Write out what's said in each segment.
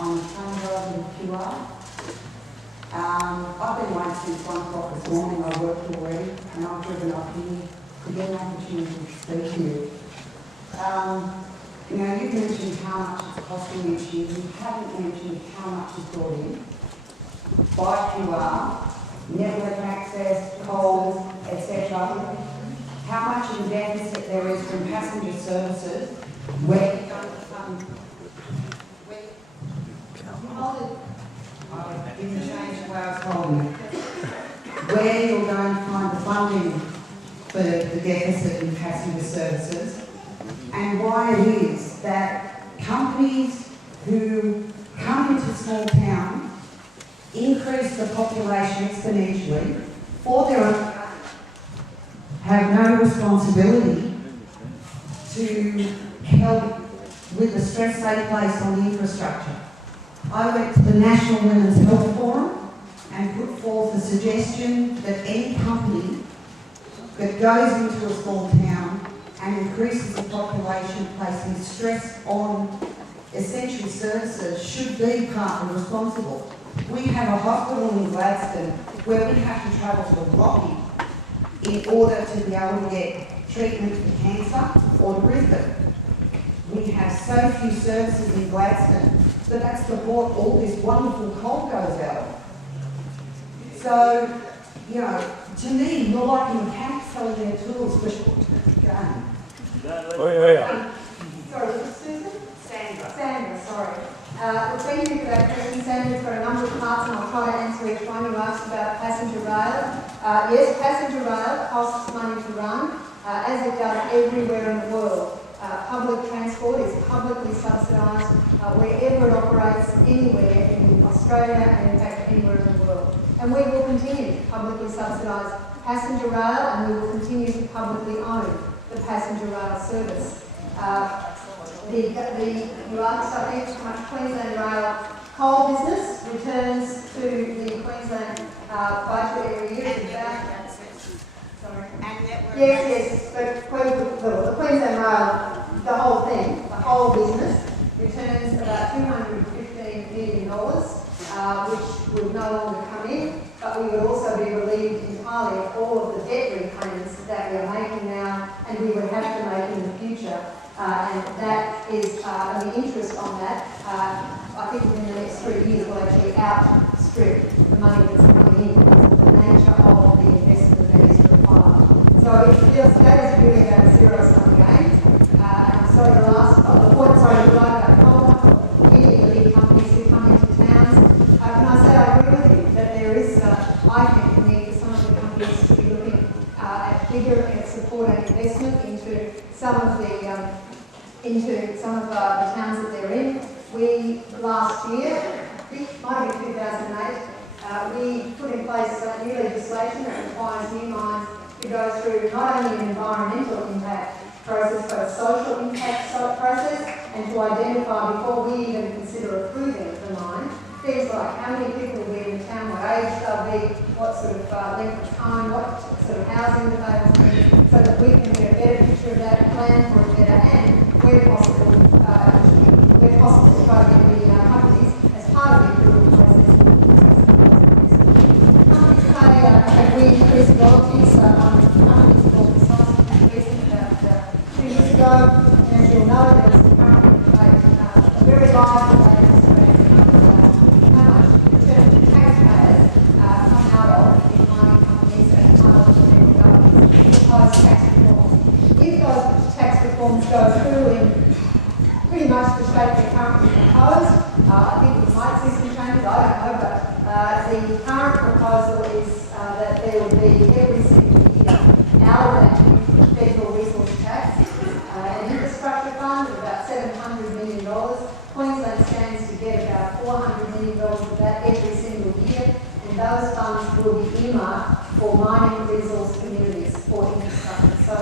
on the Cabinet QR. I've been waiting since 1 o'clock this morning. I worked already, and I've driven up here to get an opportunity to speak to you. You know, you've mentioned how much it's costing each year. You haven't mentioned how much is brought in by QR, network access, tolls, etc. How much in deficit there is from passenger services, where you go to fund. I didn't change the way I was holding it. Where you're going to find the funding for the deficit in passenger services, and why it is that companies who come into small town increase the population exponentially for their own gain, have no responsibility to help with the stress they place on the infrastructure. I went to the National Women's Health Forum and put forth a suggestion that any company that goes into a small town and increases the population, placing stress on essential services, should be partly responsible. We have a hospital in Gladstone where we have to travel to the Rocky in order to be able to get treatment for cancer, or Brisbane. We have so few services in Gladstone, but that's the what all this wonderful coal goes out of. So, you know, to me, you're like a mechanic selling their tools for short-term gain. Sorry, Susan? Sandra, sorry. Thank you for that question, Sandra. It's got a number of parts, and I'll try to answer each one. You asked about passenger rail. Yes, passenger rail costs money to run, as it does everywhere in the world. Public transport is publicly subsidised wherever it operates, anywhere in Australia and in fact anywhere in the world. And we will continue to publicly subsidise passenger rail, and we will continue to publicly own the passenger rail service. You asked, I think, how much Queensland Rail coal business returns to the Queensland budget every year. Sorry. Yes, but the Queensland Rail, the whole thing, the whole business, returns about $215 million, which would no longer come in, but we would also be relieved entirely of all of the debt repayments that we are making now, and we would have to make in the future. And that is, and the interest on that, I think within the next 3 years will actually outstrip the money that's coming in because of the nature of the investment that is required. So it feels that is really about a zero-sum game. And so the last point, sorry, the right about coal, many of the big companies who come into towns, can I say I agree with you that there is, I think, a need for some of the companies to be looking at bigger and support and investment into some of the towns that they're in. We, last year, I think it might have been 2008, we put in place new legislation that requires new mines to go through not only an environmental impact process, but a social impact process, and to identify before we even consider approving the mine, things like how many people will be in the town, what age they'll be, what sort of length of time, what sort of housing that they will need, so that we can get a better picture of that, plan for it better, and where possible, to try to get the companies as part of the approval process. Companies we increased royalties on companies called recent about 2 years ago, and as you'll know, there was currently a very large debate about how much return to taxpayers come out of the mining companies and come out of the federal government's proposed tax reforms. If those tax reforms go through in pretty much the shape they're currently proposed, I think we might see some changes, I don't know, but the current proposal is that there will be every single year allocated federal resource tax, an infrastructure fund of about $700 million. Queensland stands to get about $400 million of that every single year, and those funds will be earmarked for mining resource communities for infrastructure. So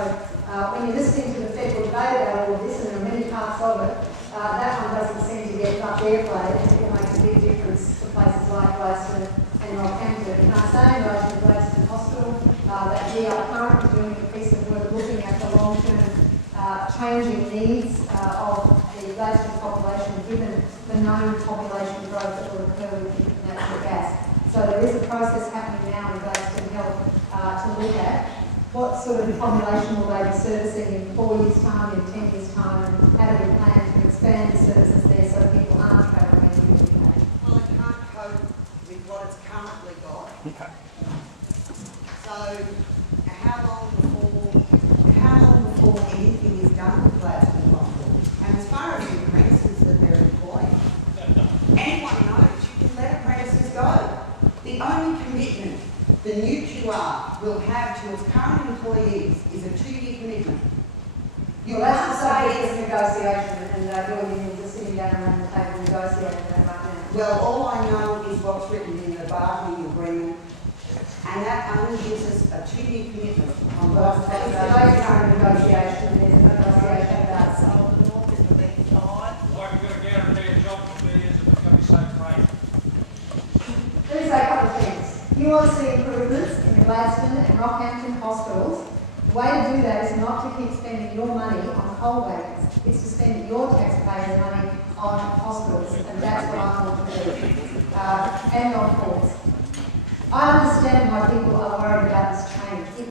when you're listening to the federal debate about all of this, and there are many parts of it, that one doesn't seem to get much airplay, and it will make a big difference to places like Gladstone and Rockhampton. And I say in relation to Gladstone Hospital that we are currently doing a piece of work looking at the long-term changing needs of the Gladstone population given the known population growth that will occur with natural gas. So there is a process happening now in Gladstone Health to look at what sort of population will they be servicing in 4 years' time, in 10 years' time, and how do we plan to expand the services there so that people aren't travelling into the UK. Well, it can't cope with what it's currently got. Okay. So, how long before anything is done with Gladstone Hospital? And as far as the apprentices that they're employing, anyone knows you can let apprentices go. The only commitment the new QR will have to its current employees is a 2-year commitment. Well, that's to say it's negotiation, and your unions are sitting down around the table negotiating that right now. Well, all I know is what's written in the bargaining agreement, and that only gives us a 2-year commitment on Well, both it's sides. a very negotiation, and there's a negotiation about it. Like we're going to guarantee a job for 2 years if it's going to be so great. Let me say a couple of things. You want to see improvements in the Gladstone and Rockhampton hospitals. The way to do that is not to keep spending your money on coal wagons. It's to spend your taxpayers' money on hospitals, and that's what I want to do. And on courts. I understand why people are worried about this change.